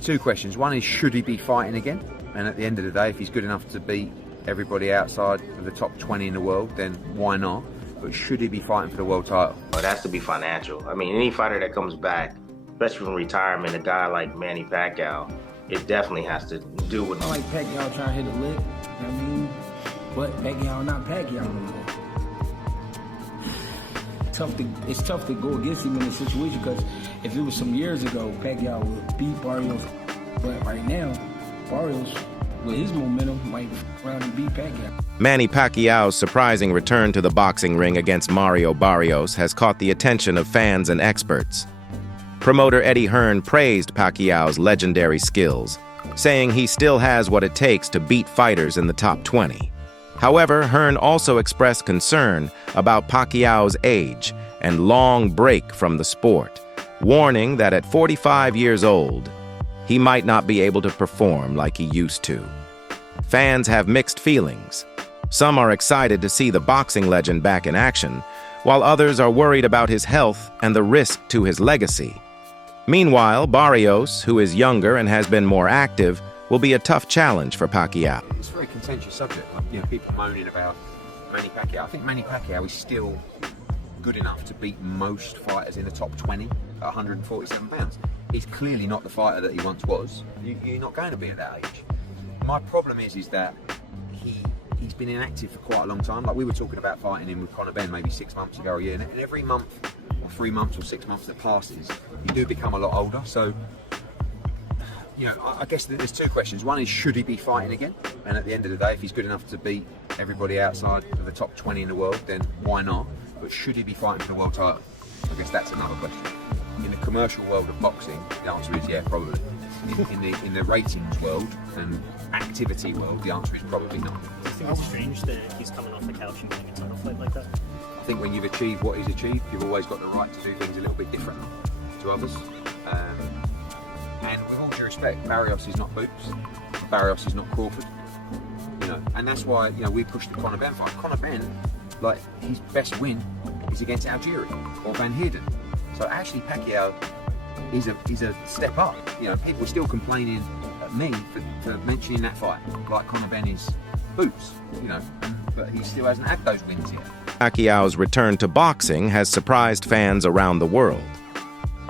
two questions. One is, should he be fighting again? And at the end of the day, if he's good enough to beat everybody outside of the top 20 in the world, then why not? But should he be fighting for the world title? It has to be financial. I mean, any fighter that comes back, especially from retirement, a guy like Manny Pacquiao, it definitely has to do with. I like Pacquiao trying to hit a lick, you know what I mean? But Pacquiao not Pacquiao no more. It's tough to go against him in this situation, because if it was some years ago, Pacquiao would beat Barrios. But right now, Barrios, with his momentum, might round and beat Pacquiao. Manny Pacquiao's surprising return to the boxing ring against Mario Barrios has caught the attention of fans and experts. Promoter Eddie Hearn praised Pacquiao's legendary skills, saying he still has what it takes to beat fighters in the top 20. However, Hearn also expressed concern about Pacquiao's age and long break from the sport, warning that at 45 years old, he might not be able to perform like he used to. Fans have mixed feelings. Some are excited to see the boxing legend back in action, while others are worried about his health and the risk to his legacy. Meanwhile, Barrios, who is younger and has been more active, will be a tough challenge for Pacquiao. It's a very contentious subject. People moaning about Manny Pacquiao. I think Manny Pacquiao is still good enough to beat most fighters in the top 20 at 147 pounds. He's clearly not the fighter that he once was. You're not going to be at that age. My problem is that he's been inactive for quite a long time. Like, we were talking about fighting him with Conor Ben maybe 6 months ago or a year, and every month or 3 months or 6 months that passes, you do become a lot older. So, I guess there's two questions. One is, should he be fighting again? And at the end of the day, if he's good enough to beat everybody outside of the top 20 in the world, then why not? But should he be fighting for the world title? I guess that's another question. In the commercial world of boxing, the answer is yeah, probably. In the ratings world and activity world, the answer is probably not. Do you think it's strange that he's coming off the couch and getting a title fight like that? I think when you've achieved what he's achieved, you've always got the right to do things a little bit differently to others. And with all due respect, Barrios is not Boots. Barrios is not Crawford. And that's why we pushed the Conor Ben fight. Conor Ben, like, his best win is against Algieri or Van Heerden. So actually, Pacquiao is a step up. People are still complaining at me for mentioning that fight, like Conor Ben is Boots. But he still hasn't had those wins yet. Pacquiao's return to boxing has surprised fans around the world.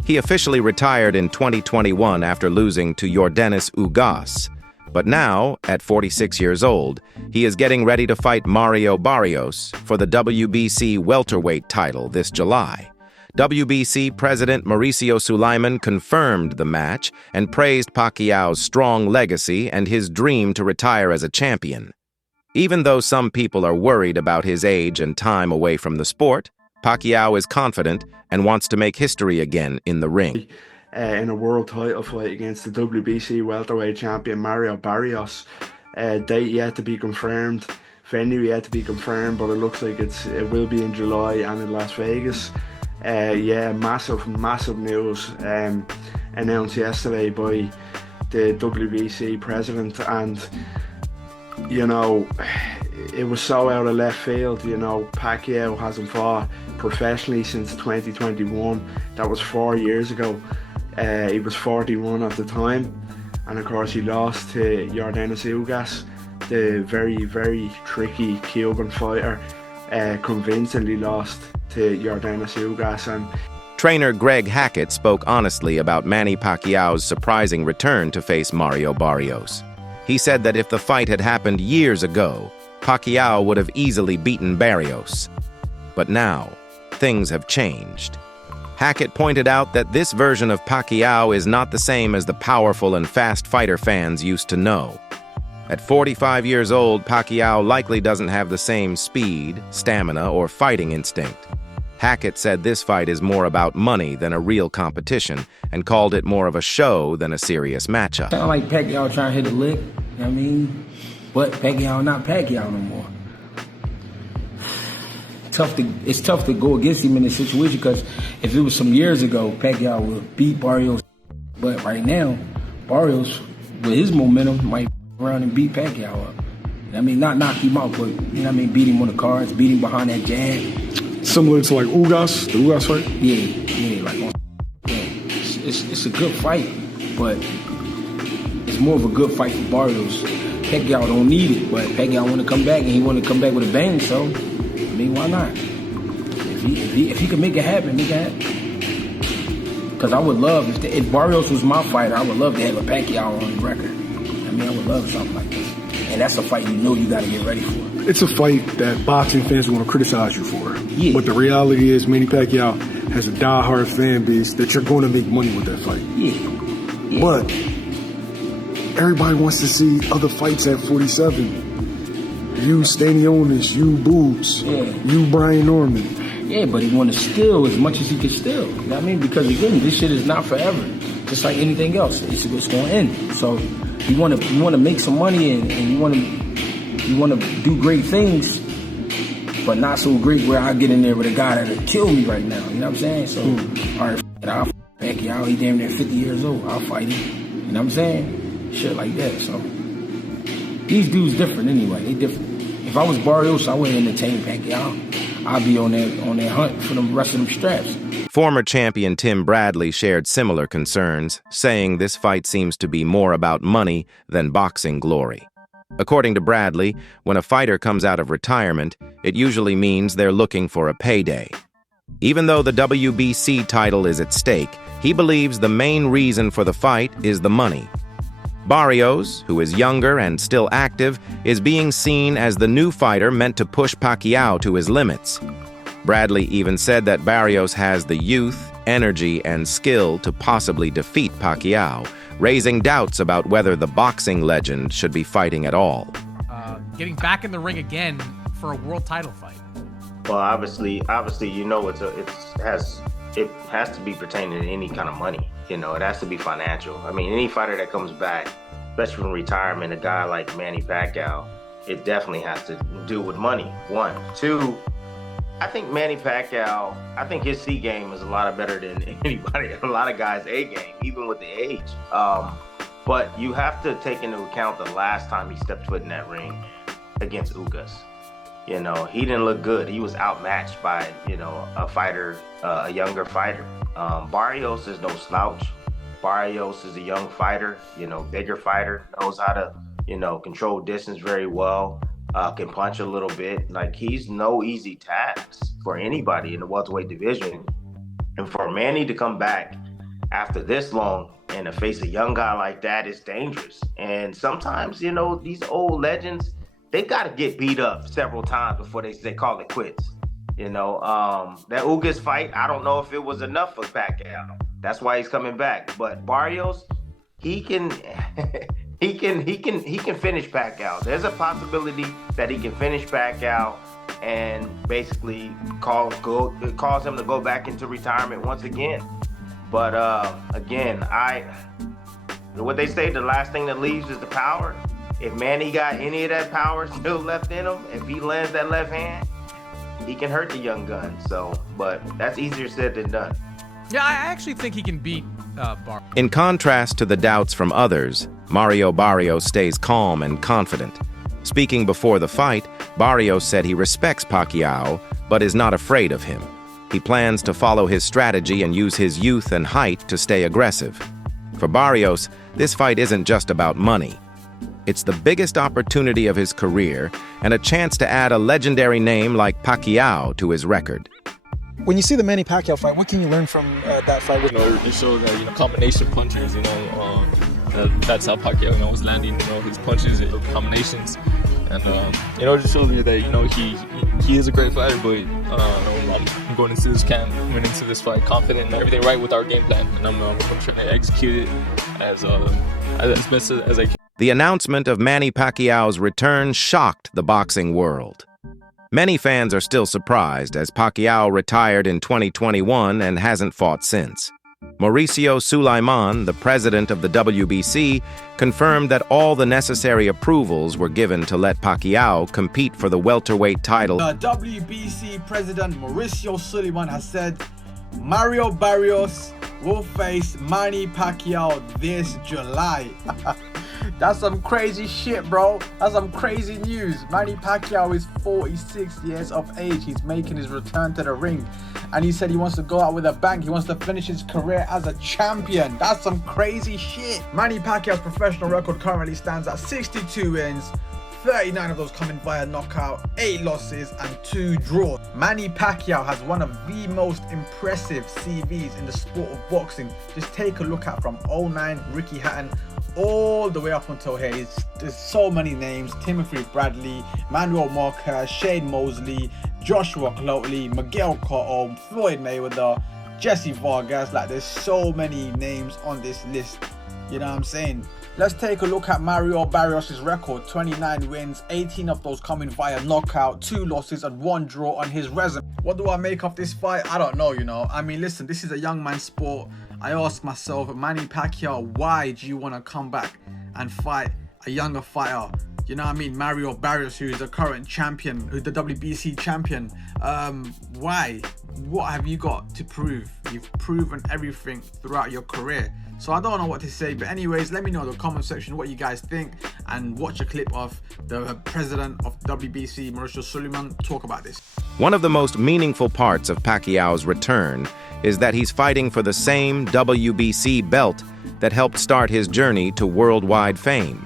He officially retired in 2021 after losing to Yordenis Ugas. But now, at 46 years old, he is getting ready to fight Mario Barrios for the WBC welterweight title this July. WBC President Mauricio Sulaiman confirmed the match and praised Pacquiao's strong legacy and his dream to retire as a champion. Even though some people are worried about his age and time away from the sport, Pacquiao is confident and wants to make history again in the ring. In a world title fight against the WBC welterweight champion Mario Barrios. Date yet to be confirmed, venue yet to be confirmed, but it looks like it will be in July and in Las Vegas. Massive news announced yesterday by the WBC president, and it was so out of left field. Pacquiao hasn't fought professionally since 2021. That was 4 years ago. He was 41 at the time, and of course he lost to Yordenis Ugas, the very, very tricky Cuban fighter. Convincingly lost to Yordenis Ugas. And trainer Greg Hackett spoke honestly about Manny Pacquiao's surprising return to face Mario Barrios. He said that if the fight had happened years ago, Pacquiao would have easily beaten Barrios. But now, things have changed. Hackett pointed out that this version of Pacquiao is not the same as the powerful and fast fighter fans used to know. At 45 years old, Pacquiao likely doesn't have the same speed, stamina, or fighting instinct. Hackett said this fight is more about money than a real competition, and called it more of a show than a serious matchup. Sound like Pacquiao trying to hit a lick, you know what I mean? But Pacquiao not Pacquiao no more. It's tough to go against him in this situation, because if it was some years ago, Pacquiao would beat Barrios. But right now, Barrios, with his momentum, might around and beat Pacquiao up. I mean, not knock him out, but beat him on the cards, beat him behind that jab. Similar to like Ugas, the Ugas fight? Yeah, it's a good fight, but more of a good fight for Barrios. Pacquiao don't need it, but Pacquiao want to come back, and he want to come back with a bang. So, I mean, why not? If he can make it happen, make it happen. Because I would love, if Barrios was my fighter, I would love to have a Pacquiao on the record. I mean, I would love something like this. And that's a fight you got to get ready for. It's a fight that boxing fans are going to criticize you for. Yeah. But the reality is Manny Pacquiao has a diehard fan base that you're going to make money with that fight. Yeah. But everybody wants to see other fights at 47. You Stanionis, you Boobs, you Brian Norman. Yeah, but he want to steal as much as he can steal. You know what I mean? Because again, this shit is not forever. Just like anything else, it's going to end. So you want to make some money and you want to do great things, but not so great where I get in there with a guy that'll kill me right now. You know what I'm saying? So all right, I'll fight Pacquiao. He damn near 50 years old. I'll fight him. You know what I'm saying? Shit like that. So these dudes different anyway. They different. If I was Barrios, I wouldn't entertain Pacquiao. I'd be on that hunt for the rest of them straps. Former champion Tim Bradley shared similar concerns, saying this fight seems to be more about money than boxing glory. According to Bradley, when a fighter comes out of retirement, it usually means they're looking for a payday. Even though the WBC title is at stake, he believes the main reason for the fight is the money. Barrios, who is younger and still active, is being seen as the new fighter meant to push Pacquiao to his limits. Bradley even said that Barrios has the youth, energy, and skill to possibly defeat Pacquiao, raising doubts about whether the boxing legend should be fighting at all. Getting back in the ring again for a world title fight. Well, obviously, you know, it has to be pertaining to any kind of money. You know, it has to be financial. I mean, any fighter that comes back, especially from retirement, a guy like Manny Pacquiao, it definitely has to do with money. One. Two, I think Manny Pacquiao, I think his C game is a lot better than anybody, a lot of guys' A game, even with the age. But you have to take into account the last time he stepped foot in that ring against Ugas. You know, he didn't look good. He was outmatched by, you know, a younger fighter. Barrios is no slouch. Barrios is a young fighter, you know, bigger fighter, knows how to, you know, control distance very well, can punch a little bit. Like, he's no easy task for anybody in the welterweight division. And for Manny to come back after this long and to face a young guy like that is dangerous. And sometimes, you know, these old legends, they got to get beat up several times before they call it quits. You know, that Ugas fight, I don't know if it was enough for Pacquiao. That's why he's coming back. But Barrios, he can finish Pacquiao. There's a possibility that he can finish Pacquiao and basically cause him to go back into retirement once again. But again, what they say, the last thing that leaves is the power. If Manny got any of that power still left in him, if he lands that left hand, he can hurt the young gun. So, but that's easier said than done. Yeah, I actually think he can beat Barrios. In contrast to the doubts from others, Mario Barrios stays calm and confident. Speaking before the fight, Barrios said he respects Pacquiao, but is not afraid of him. He plans to follow his strategy and use his youth and height to stay aggressive. For Barrios, this fight isn't just about money. It's the biggest opportunity of his career and a chance to add a legendary name like Pacquiao to his record. When you see the Manny Pacquiao fight, what can you learn from that fight? You know, it shows that, you know, combination punches, you know, that's how Pacquiao, you know, was landing, you know, his punches and combinations. And, you know, it just shows me that, you know, he is a great fighter, but I'm going into this camp, went into this fight confident and everything right with our game plan. And I'm trying to execute it as best as I can. The announcement of Manny Pacquiao's return shocked the boxing world. Many fans are still surprised as Pacquiao retired in 2021 and hasn't fought since. Mauricio Sulaiman, the president of the WBC, confirmed that all the necessary approvals were given to let Pacquiao compete for the welterweight title. The WBC president Mauricio Sulaiman has said Mario Barrios will face Manny Pacquiao this July. That's some crazy shit, bro. That's some crazy news. Manny Pacquiao is 46 years of age. He's making his return to the ring. And he said he wants to go out with a bang. He wants to finish his career as a champion. That's some crazy shit. Manny Pacquiao's professional record currently stands at 62 wins. 39 of those coming via knockout, 8 losses and 2 draws. Manny Pacquiao has one of the most impressive CVs in the sport of boxing. Just take a look at from 09, Ricky Hatton, all the way up until here. There's so many names: Timothy Bradley, Manuel Marquez, Shane Mosley, Joshua Cloteley, Miguel Cotto, Floyd Mayweather, Jesse Vargas. Like, there's so many names on this list. You know what I'm saying? Let's take a look at Mario Barrios' record. 29 wins, 18 of those coming via knockout, 2 losses and 1 draw on his resume. What do I make of this fight? I don't know, you know. I mean, listen, this is a young man's sport. I ask myself, Manny Pacquiao, why do you want to come back and fight a younger fighter? You know what I mean? Mario Barrios, who is the current champion, who's the WBC champion. Why? What have you got to prove? You've proven everything throughout your career. So I don't know what to say, but anyways, let me know in the comment section what you guys think, and watch a clip of the president of WBC, Mauricio Suleiman, talk about this. One of the most meaningful parts of Pacquiao's return is that he's fighting for the same WBC belt that helped start his journey to worldwide fame.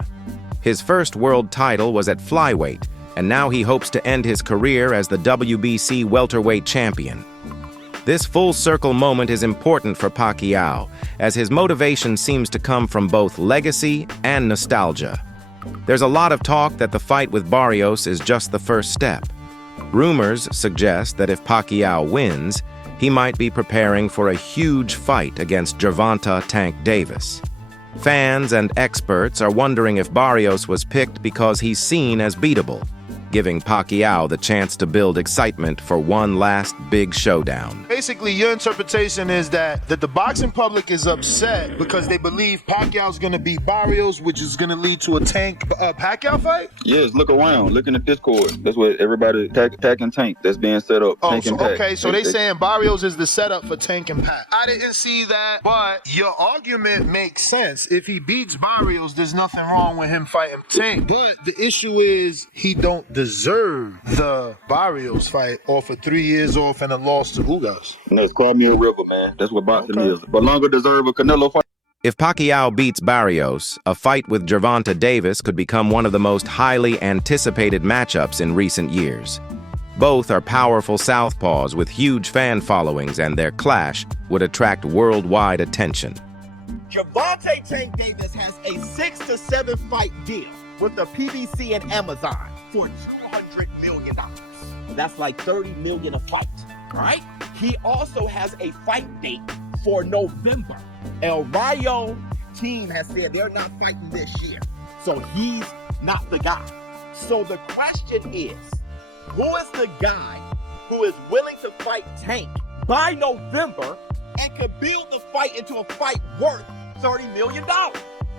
His first world title was at flyweight, and now he hopes to end his career as the WBC welterweight champion. This full-circle moment is important for Pacquiao, as his motivation seems to come from both legacy and nostalgia. There's a lot of talk that the fight with Barrios is just the first step. Rumors suggest that if Pacquiao wins, he might be preparing for a huge fight against Gervonta Tank Davis. Fans and experts are wondering if Barrios was picked because he's seen as beatable, giving Pacquiao the chance to build excitement for one last big showdown. Basically, your interpretation is that the boxing public is upset because they believe Pacquiao's going to beat Barrios, which is going to lead to a Tank Pacquiao fight? Yes, look around. Look in the Discord. That's what everybody, Pac and Tank, that's being set up. Oh, Tank so, and Pac. okay, so they saying Barrios is the setup for Tank and Pac. I didn't see that, but your argument makes sense. If he beats Barrios, there's nothing wrong with him fighting Tank. But the issue is he don't deserve the Barrios fight off of 3 years off and a loss to Ugas. No, it's Crimea River, man. That's what boxing is. But longer deserve a Canelo fight. If Pacquiao beats Barrios, a fight with Gervonta Davis could become one of the most highly anticipated matchups in recent years. Both are powerful southpaws with huge fan followings, and their clash would attract worldwide attention. Gervonta Tank Davis has a 6 to 7 fight deal with the PBC and Amazon for $200 million. That's like $30 million a fight, right? He also has a fight date for November. El Rayo team has said they're not fighting this year, so he's not the guy. So the question is, who is the guy who is willing to fight Tank by November and could build the fight into a fight worth $30 million?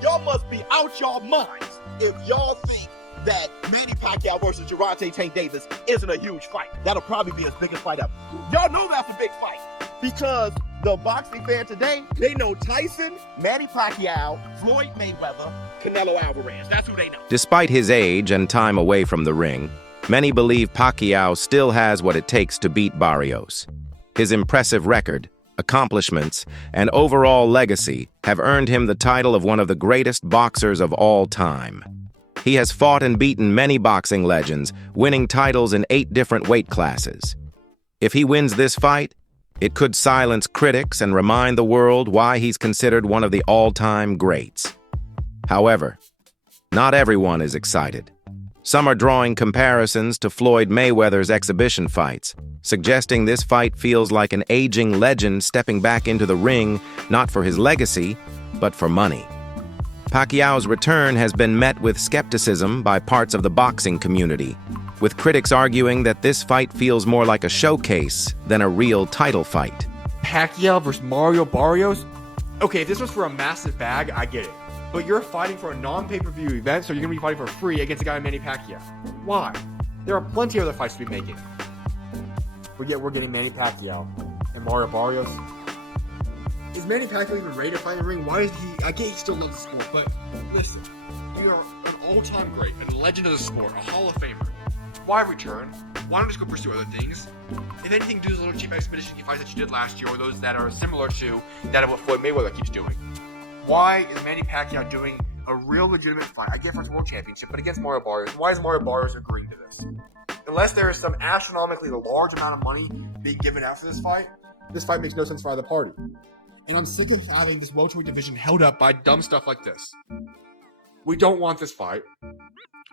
Y'all must be out y'all minds if y'all think that Manny Pacquiao versus Gervonta Tank Davis isn't a huge fight. That'll probably be his biggest fight ever. Y'all know that's a big fight because the boxing fan today, they know Tyson, Manny Pacquiao, Floyd Mayweather, Canelo Alvarez. That's who they know. Despite his age and time away from the ring, many believe Pacquiao still has what it takes to beat Barrios. His impressive record, accomplishments, and overall legacy have earned him the title of one of the greatest boxers of all time. He has fought and beaten many boxing legends, winning titles in 8 different weight classes. If he wins this fight, it could silence critics and remind the world why he's considered one of the all-time greats. However, not everyone is excited. Some are drawing comparisons to Floyd Mayweather's exhibition fights, suggesting this fight feels like an aging legend stepping back into the ring, not for his legacy, but for money. Pacquiao's return has been met with skepticism by parts of the boxing community, with critics arguing that this fight feels more like a showcase than a real title fight. Pacquiao versus Mario Barrios? Okay, if this was for a massive bag, I get it. But you're fighting for a non-pay-per-view event, so you're going to be fighting for free against a guy like Manny Pacquiao. Why? There are plenty of other fights to be making. But yet we're getting Manny Pacquiao and Mario Barrios. Is Manny Pacquiao even ready to fight in the ring? Why is he? I get he still loves the sport, but listen, you are an all-time great, a legend of the sport, a Hall of Famer. Why return? Why not just go pursue other things? If anything, do those little cheap expedition fights that you did last year, or those that are similar to that of what Floyd Mayweather keeps doing. Why is Manny Pacquiao doing a real legitimate fight? I get for his world championship, but against Mario Barrios. Why is Mario Barrios agreeing to this? Unless there is some astronomically large amount of money being given out for this fight makes no sense for either party. And I'm sick of having this welterweight division held up by dumb stuff like this. We don't want this fight.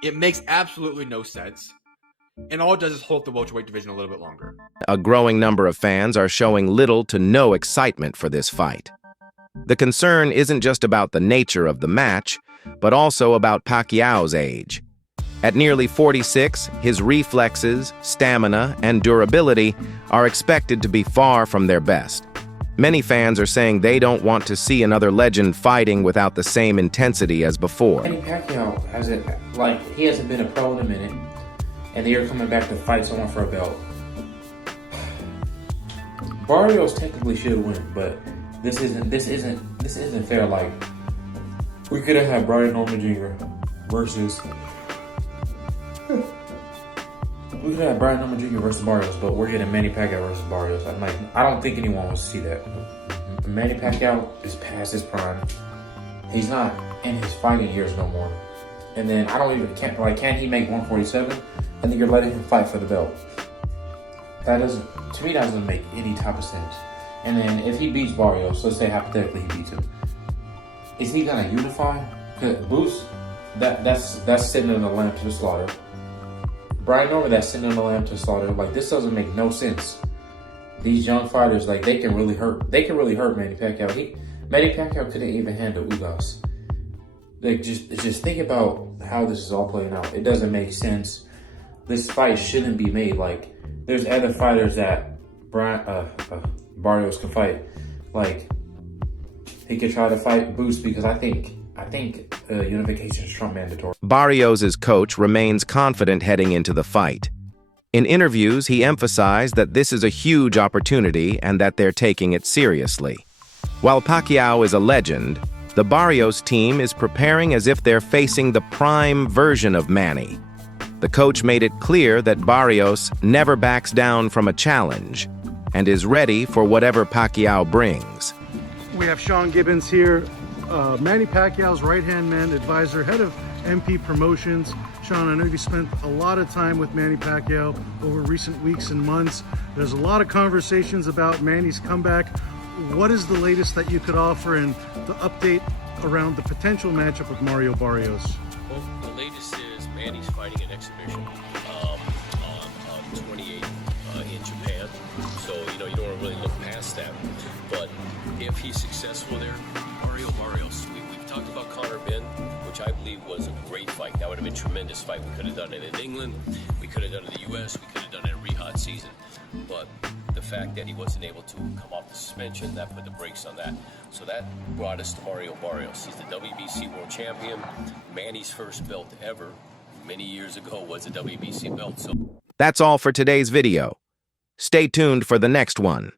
It makes absolutely no sense. And all it does is hold up the welterweight division a little bit longer. A growing number of fans are showing little to no excitement for this fight. The concern isn't just about the nature of the match, but also about Pacquiao's age. At nearly 46, his reflexes, stamina, and durability are expected to be far from their best. Many fans are saying they don't want to see another legend fighting without the same intensity as before. Manny Pacquiao he hasn't been a pro in a minute, and they're coming back to fight someone for a belt. Barrios technically should win, but this isn't fair. Like, we could have had Brian Norman Jr. versus Barrios, but we're getting Manny Pacquiao versus Barrios. I don't think anyone wants to see that. Manny Pacquiao is past his prime. He's not in his fighting years no more. And then can he make 147? And then you're letting him fight for the belt. That doesn't make any type of sense. And then if he beats Barrios, let's say hypothetically he beats him, is he gonna unify? Boots, that's sitting in the lamb to the slaughter. Brian Norman, that's sitting in the lamb to slaughter. Like, this doesn't make no sense. These young fighters, like, they can really hurt Manny Pacquiao. Manny Pacquiao couldn't even handle Ugas. Like, just think about how this is all playing out. It doesn't make sense. This fight shouldn't be made. Like, there's other fighters that Barrios can fight. Like, he could try to fight Boots, because I think unification is Trump mandatory. Barrios' coach remains confident heading into the fight. In interviews, he emphasized that this is a huge opportunity and that they're taking it seriously. While Pacquiao is a legend, the Barrios team is preparing as if they're facing the prime version of Manny. The coach made it clear that Barrios never backs down from a challenge and is ready for whatever Pacquiao brings. We have Sean Gibbons here, Manny Pacquiao's right-hand man, advisor, head of MP Promotions. Sean, I know you spent a lot of time with Manny Pacquiao over recent weeks and months. There's a lot of conversations about Manny's comeback. What is the latest that you could offer and the update around the potential matchup with Mario Barrios? Well, the latest is Manny's fighting an exhibition on 28 in Japan. So, you don't want to really look past that. But if he's successful there, Mario Barrios, we've talked about Conor Ben, which I believe was a great fight. That would have been a tremendous fight. We could have done it in England, we could have done it in the US, we could have done it in Riyadh season. But the fact that he wasn't able to come off the suspension, that put the brakes on that. So that brought us to Mario Barrios. He's the WBC world champion. Manny's first belt ever, many years ago, was a WBC belt. So that's all for today's video. Stay tuned for the next one.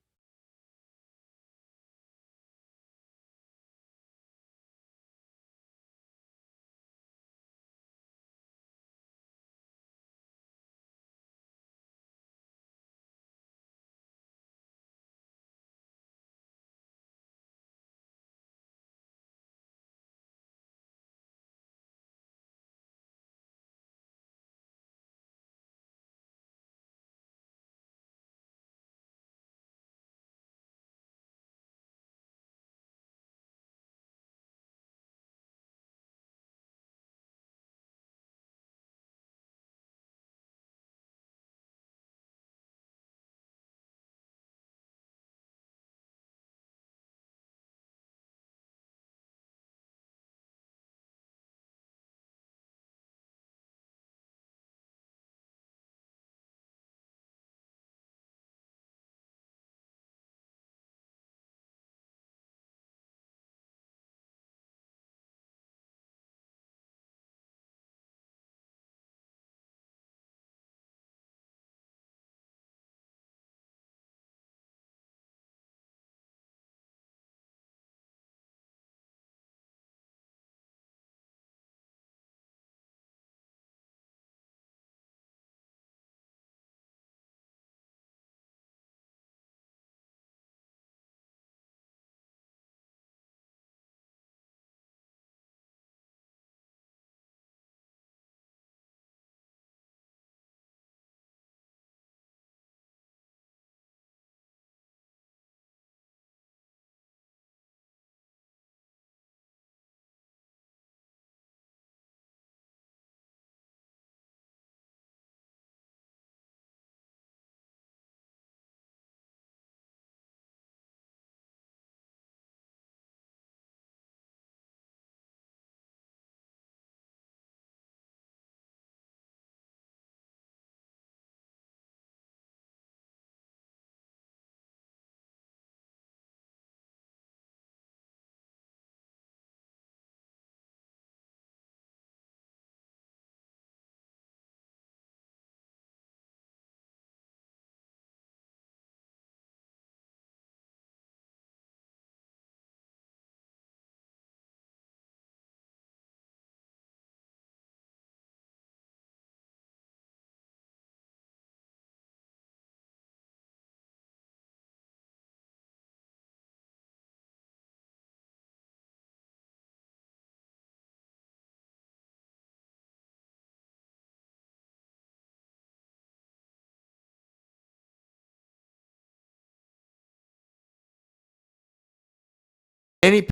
Manny